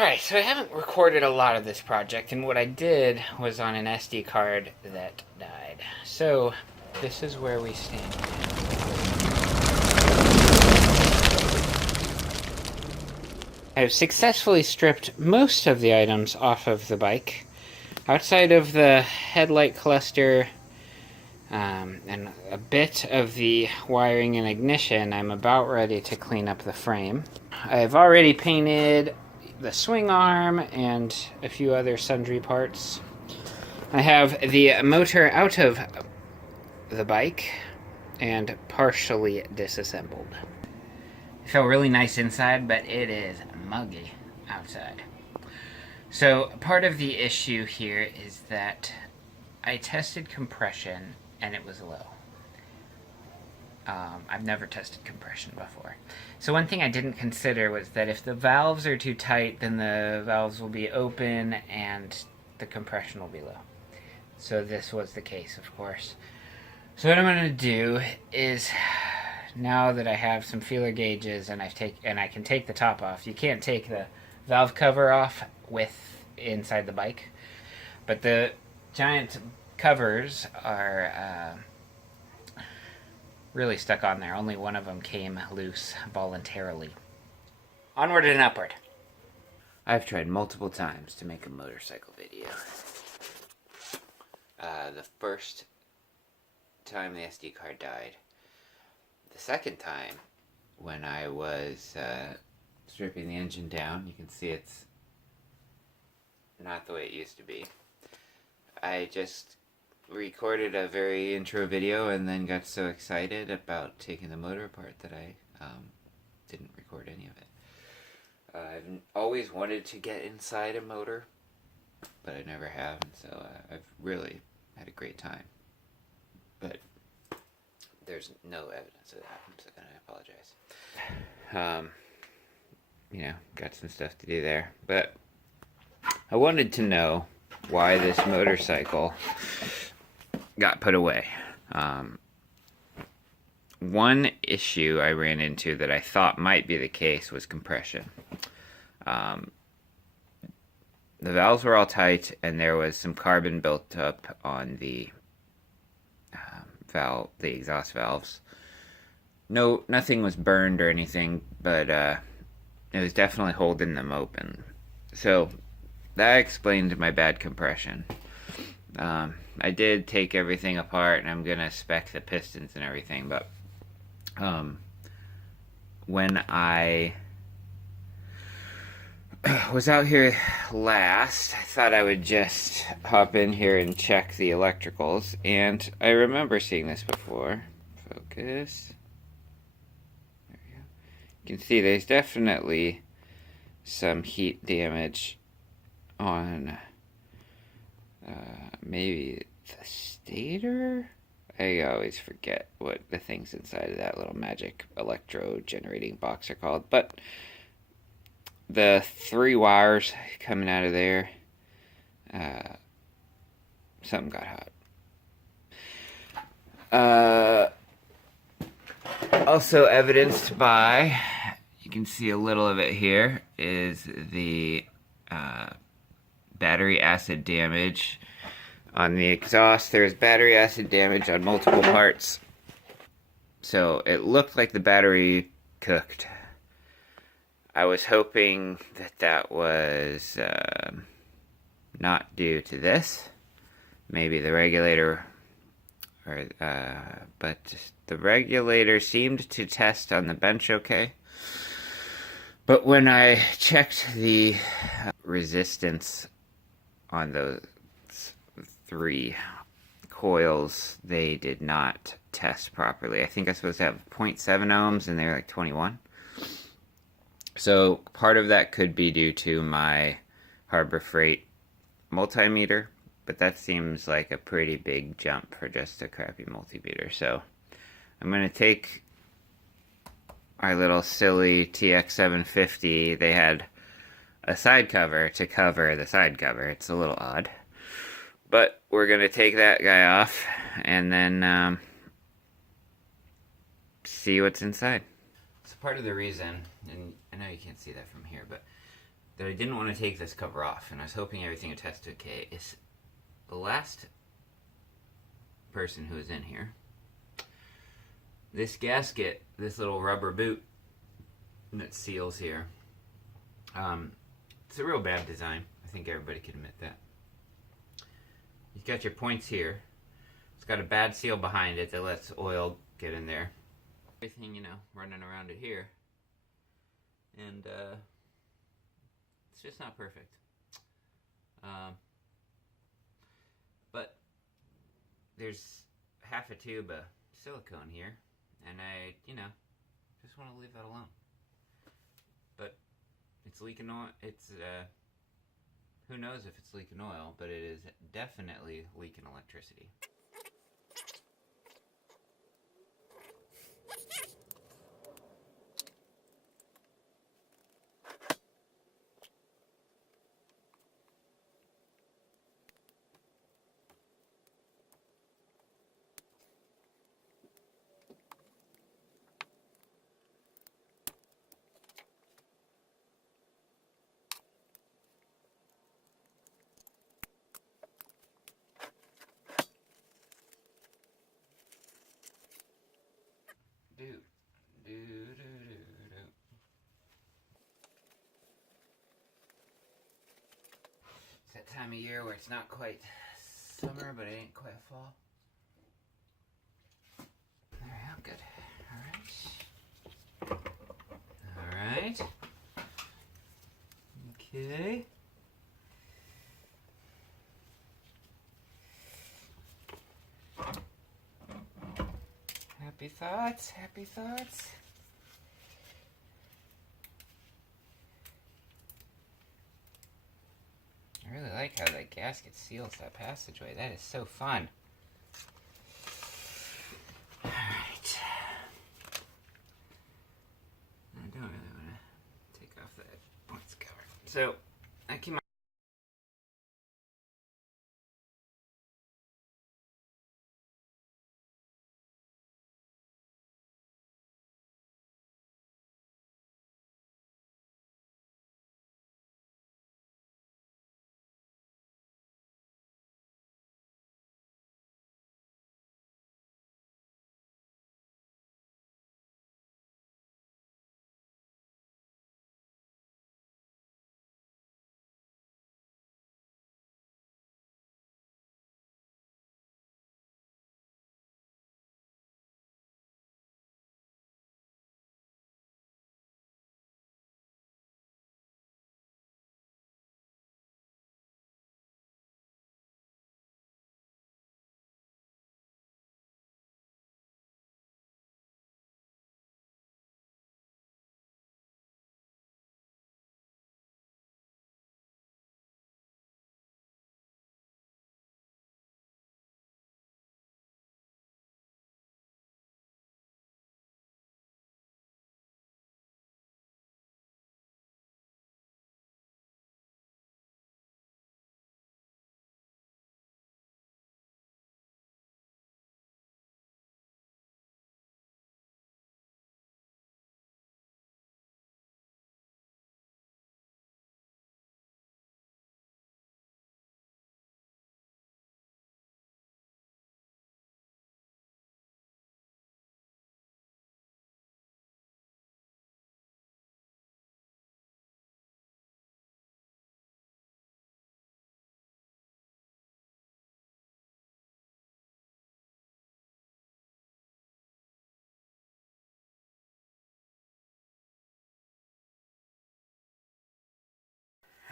Alright, so I haven't recorded a lot of this project, and what I did was on an SD card that died. So, this is where we stand. I've successfully stripped most of the items off of the bike. Outside of the headlight cluster and a bit of the wiring and ignition, I'm about ready to clean up the frame. I've already painted the swing arm and a few other sundry parts. I have the motor out of the bike and partially disassembled. It felt really nice inside, but it is muggy outside. So part of the issue here is that I tested compression and it was low. I've never tested compression before. So one thing I didn't consider was that if the valves are too tight, then the valves will be open and the compression will be low. So this was the case, of course. So what I'm going to do is, now that I have some feeler gauges and I can take the top off. You can't take the valve cover off with inside the bike, but the giant covers are really stuck on there. Only one of them came loose voluntarily. Onward and upward. I've tried multiple times to make a motorcycle video. The first time the SD card died. The second time, when I was stripping the engine down, you can see it's not the way it used to be. I just recorded a very intro video and then got so excited about taking the motor apart that I didn't record any of it. I've always wanted to get inside a motor, but I never have, and so I've really had a great time. But there's no evidence of that, so I apologize. Got some stuff to do there. But I wanted to know why this motorcycle got put away. One issue I ran into that I thought might be the case was compression. The valves were all tight, and there was some carbon built up on the the exhaust valves. No, nothing was burned or anything, but it was definitely holding them open. So that explained my bad compression. I did take everything apart, and I'm gonna spec the pistons and everything, but when I was out here last, I thought I would just hop in here and check the electricals, and I remember seeing this before. Focus. There we go. You can see there's definitely some heat damage on maybe the stator? I always forget what the things inside of that little magic electro generating box are called, but the 3 wires coming out of there, something got hot. Also evidenced by, you can see a little of it here, is the battery acid damage on the exhaust. There's battery acid damage on multiple parts. So it looked like the battery cooked. I was hoping that that was not due to this. Maybe the regulator, but the regulator seemed to test on the bench okay. But when I checked the resistance on those 3 coils, they did not test properly. I think I'm supposed to have 0.7 ohms, and they're like 21. So part of that could be due to my Harbor Freight multimeter, but that seems like a pretty big jump for just a crappy multimeter. So I'm going to take our little silly tx750. They had a side cover to cover the side cover. It's a little odd. But we're going to take that guy off and then see what's inside. So part of the reason, and I know you can't see that from here, but that I didn't want to take this cover off, and I was hoping everything would test okay, is the last person who was in here. This gasket, this little rubber boot that seals here, it's a real bad design. I think everybody can admit that. You've got your points here. It's got a bad seal behind it that lets oil get in there. Everything, you know, running around it here. And it's just not perfect. But there's half a tube of silicone here, and I, you know, just want to leave that alone. But it's leaking oil. It's who knows if it's leaking oil, but it is definitely leaking electricity. It's that time of year where it's not quite summer, but it ain't quite fall. There we go, good. Alright. Okay. Happy thoughts, happy thoughts. I really like how that gasket seals that passageway. That is so fun. Alright. I don't really want to take off that points cover. So, I came out.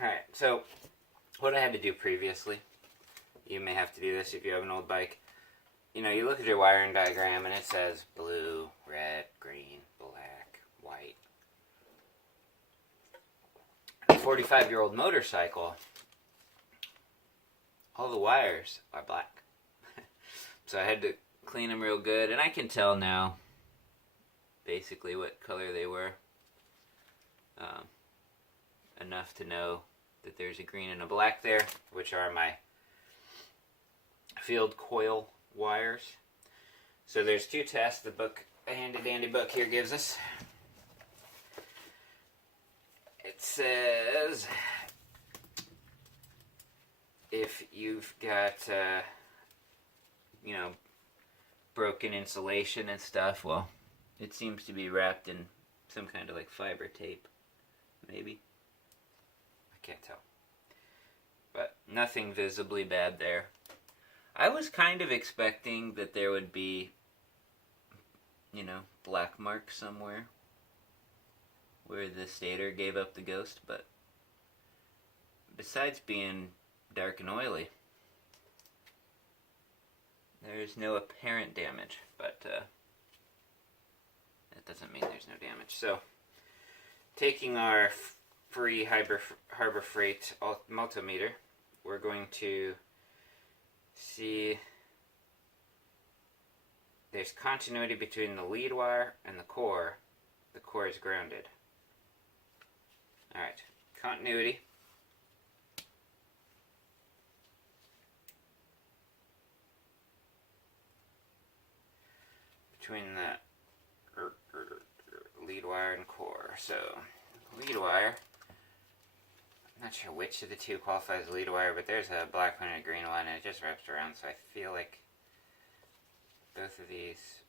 Alright, so what I had to do previously, you may have to do this if you have an old bike. You know, you look at your wiring diagram and it says blue, red, green, black, white. A 45-year-old motorcycle, all the wires are black. So I had to clean them real good, and I can tell now basically what color they were. Enough to know that there's a green and a black there, which are my field coil wires. So there's two tests the handy dandy book here gives us. It it says if you've got, broken insulation and stuff, well, it seems to be wrapped in some kind of like fiber tape, maybe. I can't tell. But nothing visibly bad there. I was kind of expecting that there would be, black marks somewhere where the Stator gave up the ghost, but besides being dark and oily, there's no apparent damage, but that doesn't mean there's no damage. So, taking our free Harbor Freight multimeter, we're going to see there's continuity between the lead wire and the core. The core is grounded. Alright, continuity. Between the lead wire and core. So, lead wire, I'm not sure which of the two qualifies as lead wire, but there's a black one and a green one, and it just wraps around, so I feel like both of these,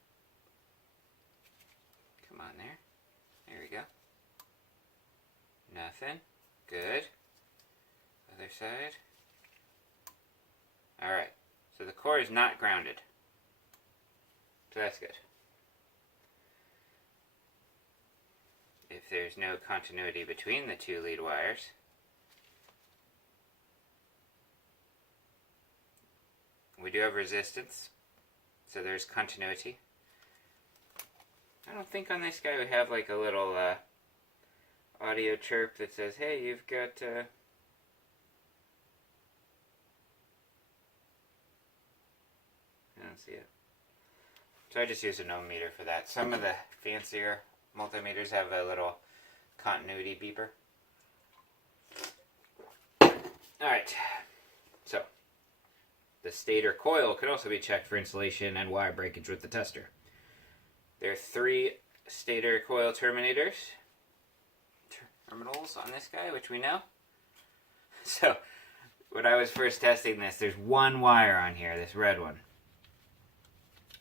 come on there, there we go, nothing, good, other side, alright, so the core is not grounded, so that's good. If there's no continuity between the two lead wires, we do have resistance, so there's continuity. I don't think on this guy we have like a little audio chirp that says, hey, you've got I don't see it. So I just use an ohm meter for that. Some of the fancier multimeters have a little continuity beeper. Alright, so the Stator coil could also be checked for insulation and wire breakage with the tester. There are 3 Stator coil terminals on this guy, which we know. So, when I was first testing this, there's one wire on here, this red one.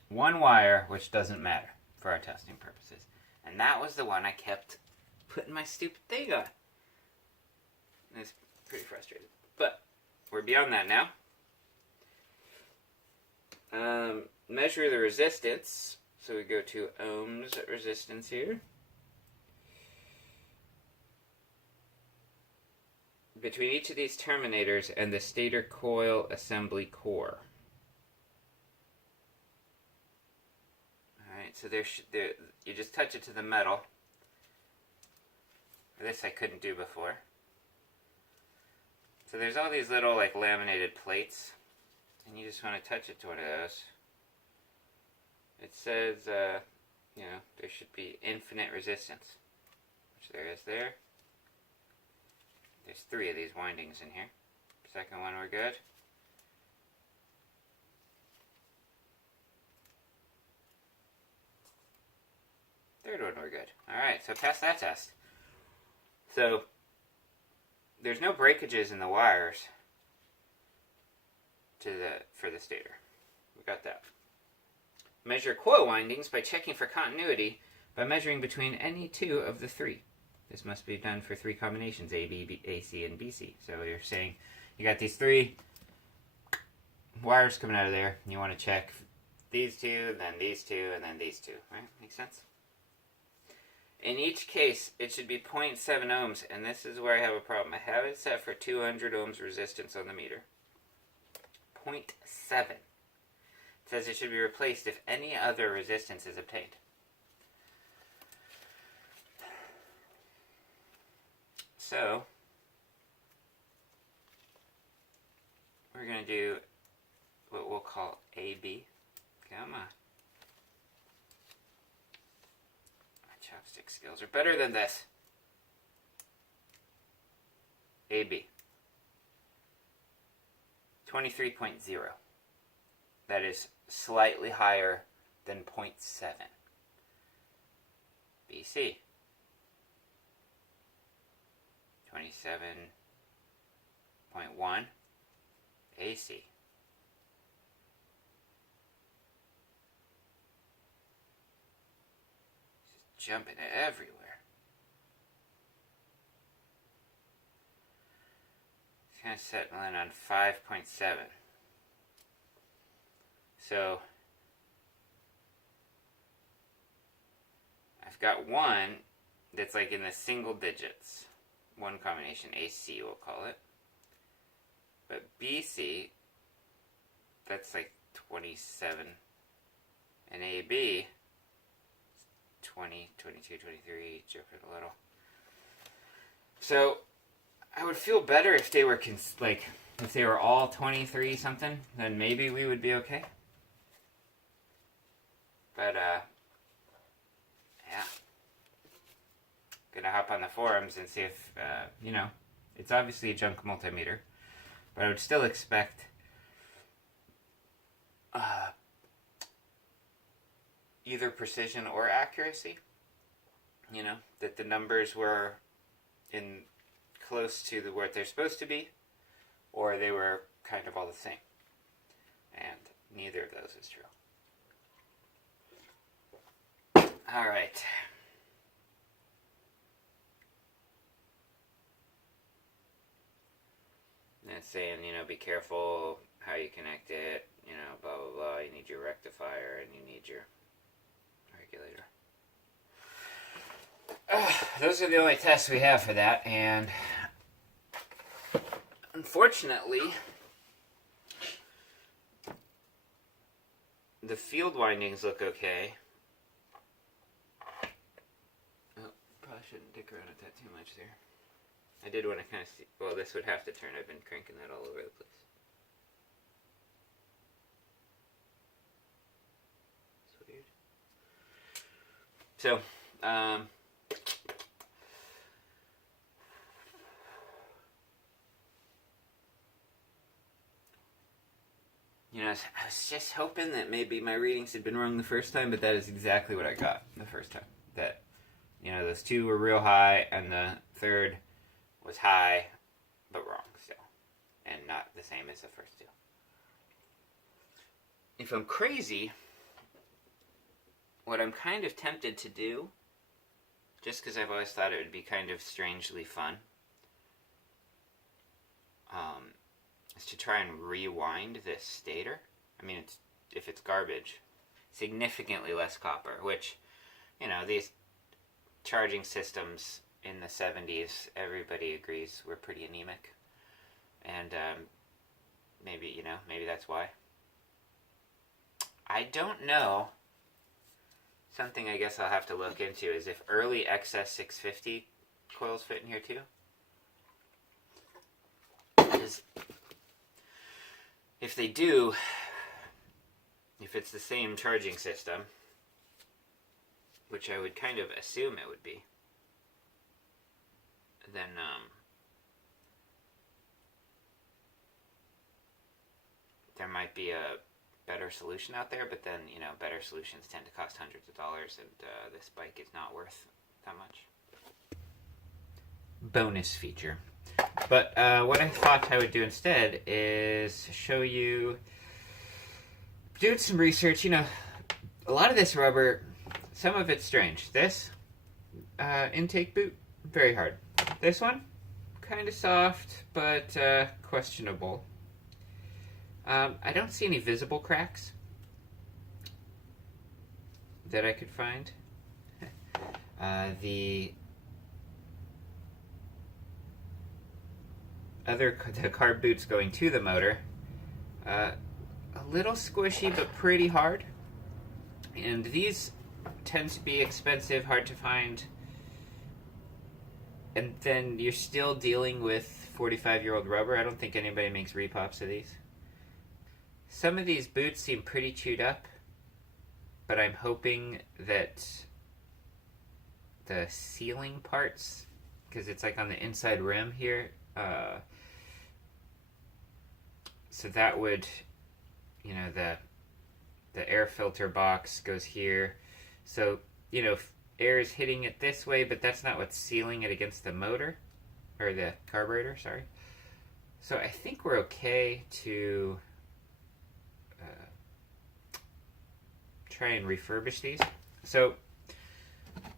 One wire, which doesn't matter for our testing purposes. And that was the one I kept putting my stupid thing on. It's pretty frustrating. But, we're beyond that now. Measure the resistance. So we go to ohms resistance here. Between each of these terminators and the Stator coil assembly core. Alright, so you just touch it to the metal. This I couldn't do before. So there's all these little like laminated plates, and you just want to touch it to one of those. It says, there should be infinite resistance, which there is there. There's 3 of these windings in here. Second one, we're good. Third one, we're good. Alright, so pass that test. So, there's no breakages in the wires for the Stator. We got that. Measure coil windings by checking for continuity by measuring between any 2 of the 3. This must be done for 3 combinations, A, B, A, C, and BC. So you're saying you got these 3 wires coming out of there, and you want to check these 2, then these 2, and then these 2. Right? Make sense? In each case, it should be 0.7 ohms, and this is where I have a problem. I have it set for 200 ohms resistance on the meter. 0.7. It says it should be replaced if any other resistance is obtained. So, we're going to do what we'll call AB. Come on. My chopstick skills are better than this. AB. 23.0. That is slightly higher than 0.7. BC. 27.1 AC. Just jumping everywhere. It's kind of settling on 5.7. So I've got one that's like in the single digits. One combination, AC we'll call it. But BC, that's like 27. And AB, 20, 22, 23, jumping a little. So I would feel better if they were if they were all 23 something, then maybe we would be okay. But yeah, gonna hop on the forums and see if it's obviously a junk multimeter, but I would still expect either precision or accuracy. That the numbers were in close to what they're supposed to be, or they were kind of all the same. And neither of those is true. Alright. And it's saying, be careful how you connect it, blah, blah, blah. You need your rectifier and you need your regulator. Those are the only tests we have for that, and unfortunately, the field windings look okay. Oh, probably shouldn't dick around with that too much there. I did want to kind of see. Well, this would have to turn. I've been cranking that all over the place. It's weird. So, I was just hoping that maybe my readings had been wrong the first time, but that is exactly what I got the first time. That, those two were real high, and the third was high, but wrong still. And not the same as the first two. If I'm crazy, what I'm kind of tempted to do, just because I've always thought it would be kind of strangely fun, is to try and rewind this stator. I mean, if it's garbage, significantly less copper, which, these charging systems in the 70s, everybody agrees were pretty anemic. And maybe that's why. I don't know. Something I guess I'll have to look into is if early XS650 coils fit in here too. Because if they do, if it's the same charging system, which I would kind of assume it would be, then there might be a better solution out there, but then, better solutions tend to cost hundreds of dollars, and this bike is not worth that much. Bonus feature. But what I thought I would do instead is show you, doing some research, a lot of this rubber, some of it's strange. This intake boot, very hard. This one, kind of soft, but questionable. I don't see any visible cracks that I could find. The carb boots going to the motor, a little squishy but pretty hard. And these tend to be expensive, hard to find. And then you're still dealing with 45-year-old rubber. I don't think anybody makes repops of these. Some of these boots seem pretty chewed up, but I'm hoping that the sealing parts, because it's like on the inside rim here, so that would, the air filter box goes here. So, air is hitting it this way, but that's not what's sealing it against the motor. or the carburetor, sorry. So I think we're okay to try and refurbish these. So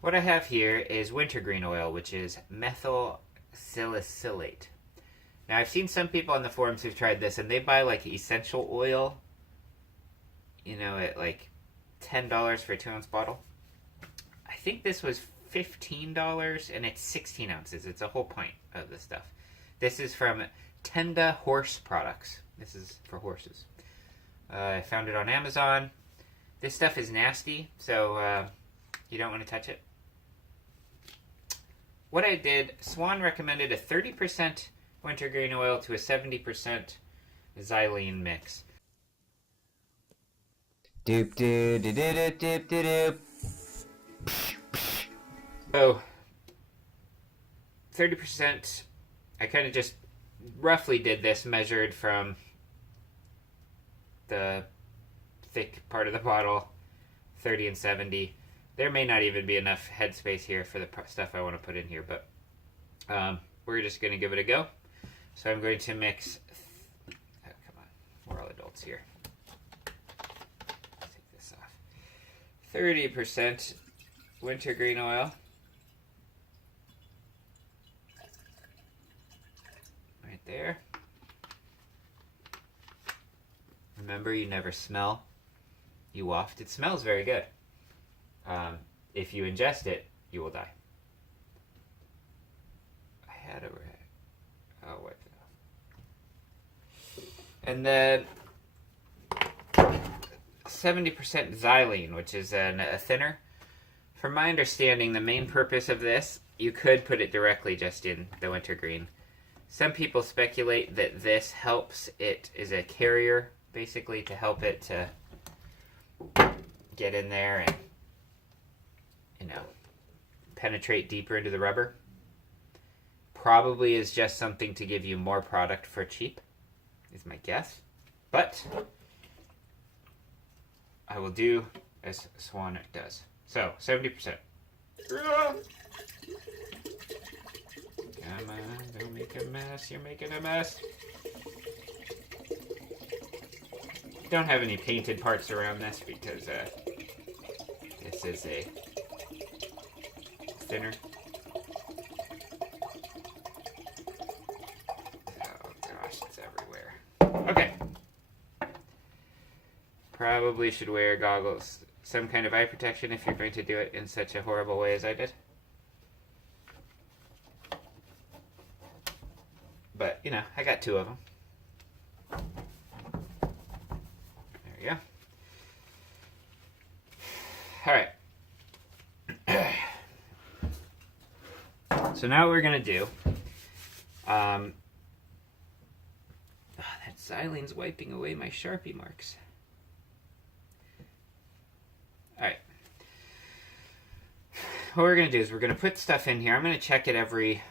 what I have here is wintergreen oil, which is methyl salicylate. Now I've seen some people on the forums who've tried this, and they buy like essential oil, you know, at like $10 for a 2-ounce bottle. I think this was $15, and it's 16 ounces. It's a whole pint of this stuff. This is from Tenda Horse Products. This is for horses. I found it on Amazon. This stuff is nasty, so you don't want to touch it. What I did, Swan recommended a 30% wintergreen oil to a 70% xylene mix. Doop doop doop doop doop doop. So 30%, I kind of just roughly did this, measured from the thick part of the bottle, 30 and 70. There may not even be enough headspace here for the stuff I want to put in here, but we're just going to give it a go. So I'm going to mix, come on, we're all adults here. Take this off. 30% wintergreen oil. Right there. Remember, you never smell, you waft. It smells very good. If you ingest it, you will die. I had a rag. I'll wipe it off. And then 70% xylene, which is a thinner. From my understanding, the main purpose of this, you could put it directly just in the wintergreen. Some people speculate that this helps. It is a carrier, basically, to help it to get in there and, you know, penetrate deeper into the rubber. Probably is just something to give you more product for cheap, is my guess. But I will do as Swan does. So, 70%. Come on, don't make a mess. You're making a mess. Don't have any painted parts around this because this is a thinner. Oh gosh, it's everywhere. Okay. Probably should wear goggles. Some kind of eye protection if you're going to do it in such a horrible way as I did. But, you know, I got 2 of them. There we go. Alright. So now what we're going to do, that Xylene's wiping away my Sharpie marks. Alright. What we're going to do is we're going to put stuff in here. I'm going to check it every...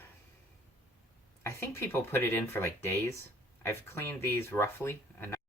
I think people put it in for like days. I've cleaned these roughly.